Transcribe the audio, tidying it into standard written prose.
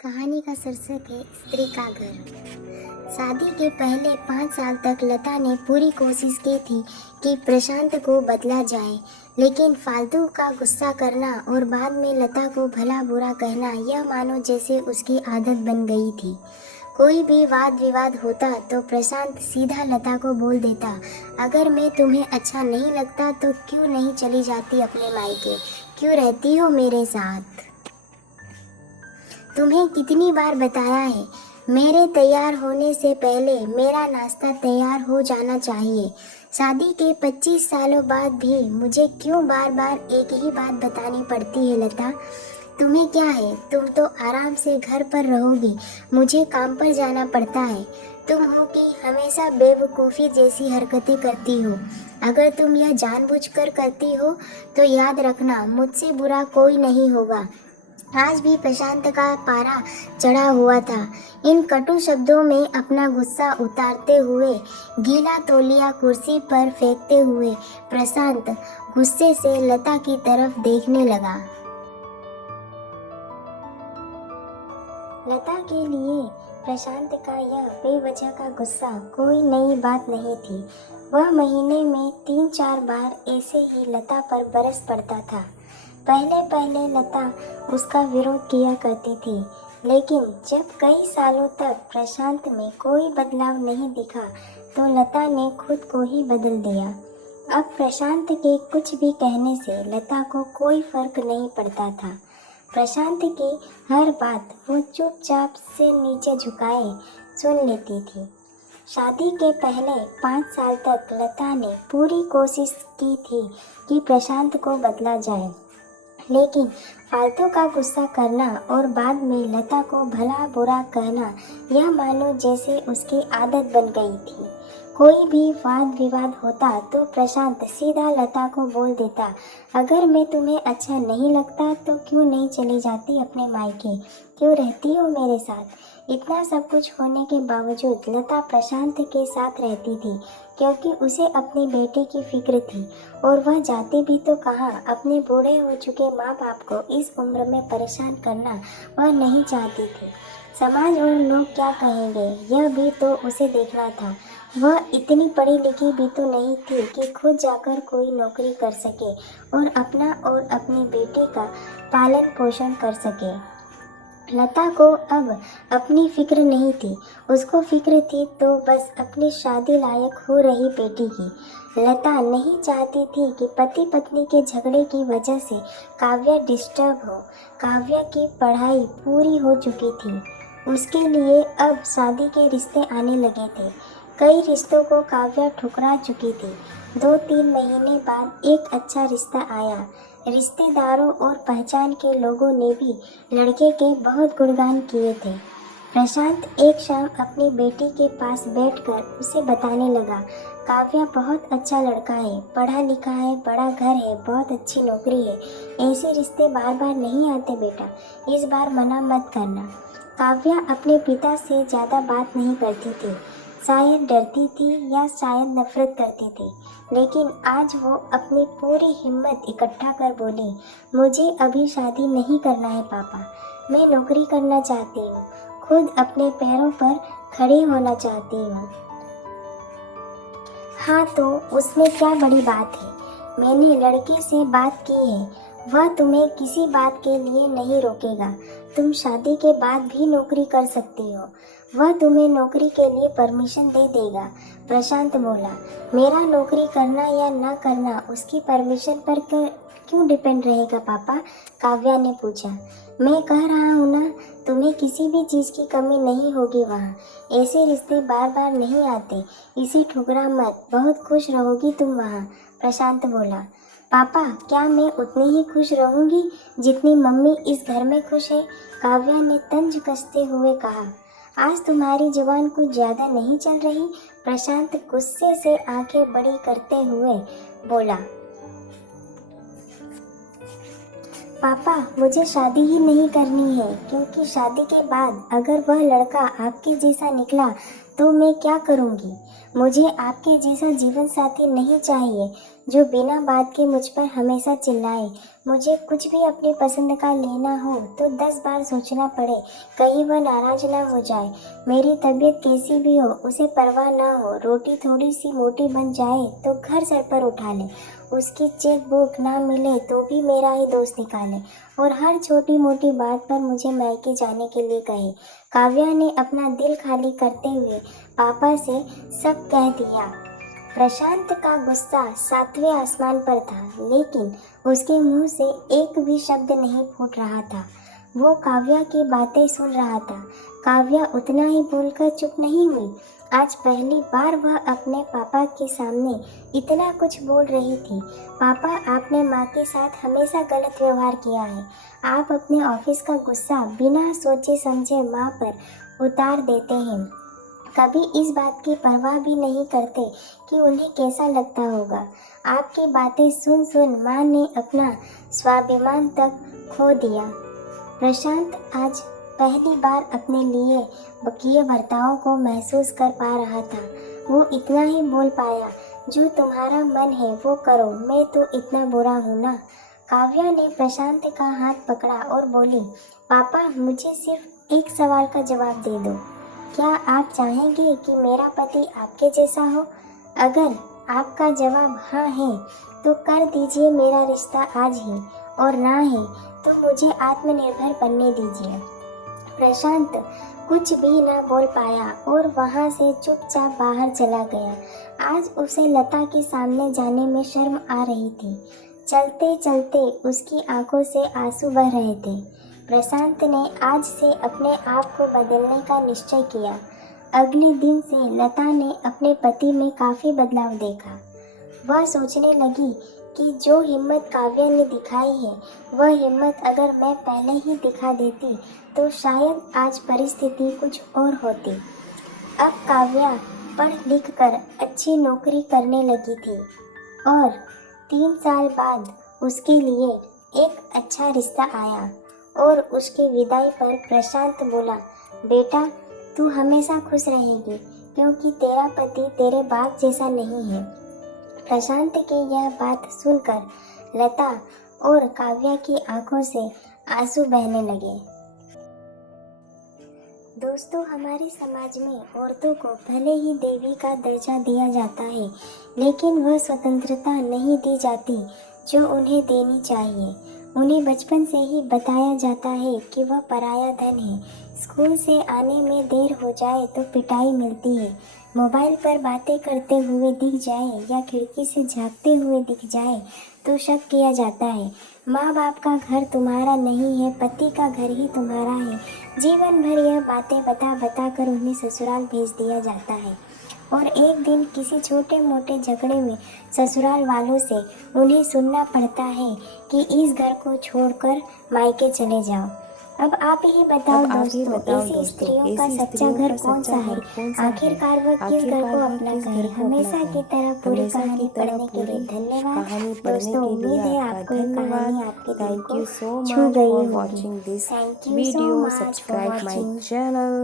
कहानी का शीर्षक है स्त्री का घर। शादी के पहले 5 साल तक लता ने पूरी कोशिश की थी कि प्रशांत को बदला जाए, लेकिन फालतू का गुस्सा करना और बाद में लता को भला बुरा कहना यह मानो जैसे उसकी आदत बन गई थी। कोई भी वाद विवाद होता तो प्रशांत सीधा लता को बोल देता, अगर मैं तुम्हें अच्छा नहीं लगता तो क्यों नहीं चली जाती अपने मायके, क्यों रहती हो मेरे साथ। तुम्हें कितनी बार बताया है, मेरे तैयार होने से पहले मेरा नाश्ता तैयार हो जाना चाहिए। शादी के 25 सालों बाद भी मुझे क्यों बार बार एक ही बात बतानी पड़ती है लता। तुम्हें क्या है, तुम तो आराम से घर पर रहोगी, मुझे काम पर जाना पड़ता है। तुम हो कि हमेशा बेवकूफ़ी जैसी हरकतें करती हो। अगर तुम यह जानबूझकर करती हो तो याद रखना, मुझसे बुरा कोई नहीं होगा। आज भी प्रशांत का पारा चढ़ा हुआ था। इन कटु शब्दों में अपना गुस्सा उतारते हुए, गीला तौलिया कुर्सी पर फेंकते हुए प्रशांत गुस्से से लता की तरफ देखने लगा। लता के लिए प्रशांत का यह बेवजह का गुस्सा कोई नई बात नहीं थी। वह महीने में 3-4 बार ऐसे ही लता पर बरस पड़ता था। पहले पहले लता उसका विरोध किया करती थी, लेकिन जब कई सालों तक प्रशांत में कोई बदलाव नहीं दिखा तो लता ने खुद को ही बदल दिया। अब प्रशांत के कुछ भी कहने से लता को कोई फर्क नहीं पड़ता था। प्रशांत की हर बात वो चुपचाप से नीचे झुकाए सुन लेती थी। शादी के पहले 5 साल तक लता ने पूरी कोशिश की थी कि प्रशांत को बदला जाए, लेकिन फालतू का गुस्सा करना और बाद में लता को भला बुरा कहना यह मानो जैसे उसकी आदत बन गई थी। कोई भी वाद विवाद होता तो प्रशांत सीधा लता को बोल देता, अगर मैं तुम्हें अच्छा नहीं लगता तो क्यों नहीं चली जाती अपने मायके, क्यों रहती हो मेरे साथ। इतना सब कुछ होने के बावजूद लता प्रशांत के साथ रहती थी, क्योंकि उसे अपने बेटे की फिक्र थी और वह जाती भी तो कहाँ, अपने बूढ़े हो चुके माँ बाप को इस उम्र में परेशान करना वह नहीं चाहती थी। समाज और लोग क्या कहेंगे यह भी तो उसे देखना था। वह इतनी पढ़ी लिखी भी तो नहीं थी कि खुद जाकर कोई नौकरी कर सके और अपना और अपनी बेटी का पालन पोषण कर सके। लता को अब अपनी फिक्र नहीं थी, उसको फिक्र थी तो बस अपनी शादी लायक हो रही बेटी की। लता नहीं चाहती थी कि पति पत्नी के झगड़े की वजह से काव्या डिस्टर्ब हो। काव्या की पढ़ाई पूरी हो चुकी थी, उसके लिए अब शादी के रिश्ते आने लगे थे। कई रिश्तों को काव्या ठुकरा चुकी थी। 2-3 महीने बाद एक अच्छा रिश्ता आया। रिश्तेदारों और पहचान के लोगों ने भी लड़के के बहुत गुणगान किए थे। प्रशांत एक शाम अपनी बेटी के पास बैठकर उसे बताने लगा, काव्या बहुत अच्छा लड़का है, पढ़ा लिखा है, बड़ा घर है, बहुत अच्छी नौकरी है। ऐसे रिश्ते बार बार नहीं आते बेटा, इस बार मना मत करना। काव्या अपने पिता से ज़्यादा बात नहीं करती थी, शायद डरती थी या शायद नफरत करती थी, लेकिन आज वो अपनी पूरी हिम्मत इकट्ठा कर बोली, मुझे अभी शादी नहीं करना है पापा, मैं नौकरी करना चाहती हूँ, खुद अपने पैरों पर खड़ी होना चाहती हूँ। हाँ तो उसमें क्या बड़ी बात है, मैंने लड़के से बात की है, वह तुम्हें किसी बात के लिए नहीं रोकेगा। तुम शादी के बाद भी नौकरी कर सकती हो, वह तुम्हें नौकरी के लिए परमिशन दे देगा। प्रशांत बोला, मेरा नौकरी करना या ना करना उसकी परमिशन पर क्यों डिपेंड रहेगा पापा। काव्या ने पूछा, मैं कह रहा हूँ ना, तुम्हें किसी भी चीज़ की कमी नहीं होगी वहाँ। ऐसे रिश्ते बार बार नहीं आते, इसे ठुकरा मत, बहुत खुश रहोगी तुम वहाँ। प्रशांत बोला, पापा क्या मैं उतनी ही खुश रहूँगी जितनी मम्मी इस घर में खुश है। काव्या ने तंज कसते हुए कहा, आज तुम्हारी जुबान कुछ ज़्यादा नहीं चल रही। प्रशांत गुस्से से आंखें बड़ी करते हुए बोला, पापा, मुझे शादी ही नहीं करनी है, क्योंकि शादी के बाद अगर वह लड़का आपके जैसा निकला तो मैं क्या करूँगी। मुझे आपके जैसा जीवन साथी नहीं चाहिए जो बिना बात के मुझ पर हमेशा चिल्लाए। मुझे कुछ भी अपनी पसंद का लेना हो तो 10 बार सोचना पड़े, कहीं वह नाराज ना हो जाए। मेरी तबीयत कैसी भी हो उसे परवाह ना हो, रोटी थोड़ी सी मोटी बन जाए तो घर सर पर उठा ले, उसकी चेक बुक ना मिले तो भी मेरा ही दोस्त निकाले, और हर छोटी मोटी बात पर मुझे मायके जाने के लिए कहे। काव्या ने अपना दिल खाली करते हुए पापा से सब कह दिया। प्रशांत का गुस्सा 7वें आसमान पर था, लेकिन उसके मुंह से एक भी शब्द नहीं फूट रहा था। वो काव्या की बातें सुन रहा था। काव्या उतना ही बोलकर चुप नहीं हुई। आज पहली बार वह अपने पापा के सामने इतना कुछ बोल रही थी। पापा, आपने माँ के साथ हमेशा गलत व्यवहार किया है। आप अपने ऑफिस का गुस्सा बिना सोचे समझे माँ पर उतार देते हैं। कभी इस बात की परवाह भी नहीं करते कि उन्हें कैसा लगता होगा। आपकी बातें सुन सुन माँ ने अपना स्वाभिमान तक खो दिया। प्रशांत आज पहली बार अपने लिए किए बर्ताव को महसूस कर पा रहा था। वो इतना ही बोल पाया, जो तुम्हारा मन है वो करो, मैं तो इतना बुरा हूँ ना। काव्या ने प्रशांत का हाथ पकड़ा और बोली, पापा, मुझे सिर्फ एक सवाल का जवाब दे दो। क्या आप चाहेंगे कि मेरा पति आपके जैसा हो? अगर आपका जवाब हाँ है तो कर दीजिए मेरा रिश्ता आज ही, और ना है तो मुझे आत्मनिर्भर बनने दीजिए। प्रशांत कुछ भी ना बोल पाया और वहाँ से चुपचाप बाहर चला गया। आज उसे लता के सामने जाने में शर्म आ रही थी। चलते चलते उसकी आंखों से आंसू बह रहे थे। प्रशांत ने आज से अपने आप को बदलने का निश्चय किया। अगले दिन से लता ने अपने पति में काफ़ी बदलाव देखा। वह सोचने लगी कि जो हिम्मत काव्या ने दिखाई है, वह हिम्मत अगर मैं पहले ही दिखा देती तो शायद आज परिस्थिति कुछ और होती। अब काव्या पढ़ लिख कर अच्छी नौकरी करने लगी थी और 3 साल बाद उसके लिए एक अच्छा रिश्ता आया, और उसकी विदाई पर प्रशांत बोला, बेटा, तू हमेशा खुश रहेगी, क्योंकि तेरा पति तेरे बाप जैसा नहीं है। प्रशांत की यह बात सुनकर लता और काव्या की आंखों से आंसू बहने लगे। दोस्तों, हमारे समाज में औरतों को भले ही देवी का दर्जा दिया जाता है, लेकिन वह स्वतंत्रता नहीं दी जाती जो उन्हें देनी चाहिए। उन्हें बचपन से ही बताया जाता है कि वह पराया धन है। स्कूल से आने में देर हो जाए तो पिटाई मिलती है। मोबाइल पर बातें करते हुए दिख जाए या खिड़की से झांकते हुए दिख जाए तो शक किया जाता है। माँ बाप का घर तुम्हारा नहीं है, पति का घर ही तुम्हारा है। जीवन भर यह बातें बता बता कर उन्हें ससुराल भेज दिया जाता है, और एक दिन किसी छोटे मोटे झगड़े में ससुराल वालों से उन्हें सुनना पड़ता है कि इस घर को छोड़कर मायके चले जाओ। अब आप ही बताओ दोस्तों, ऐसी स्त्रियों का सच्चा घर कौन सा है? आखिरकार वह किस घर को अपना कहे? हमेशा की तरह पूरी कहानी पढ़ने के लिए धन्यवाद दोस्तों। उम्मीद है आपको ये कहानी आपके दिल को छू गई होगी। Thank you so much for watching. Subscribe my channel.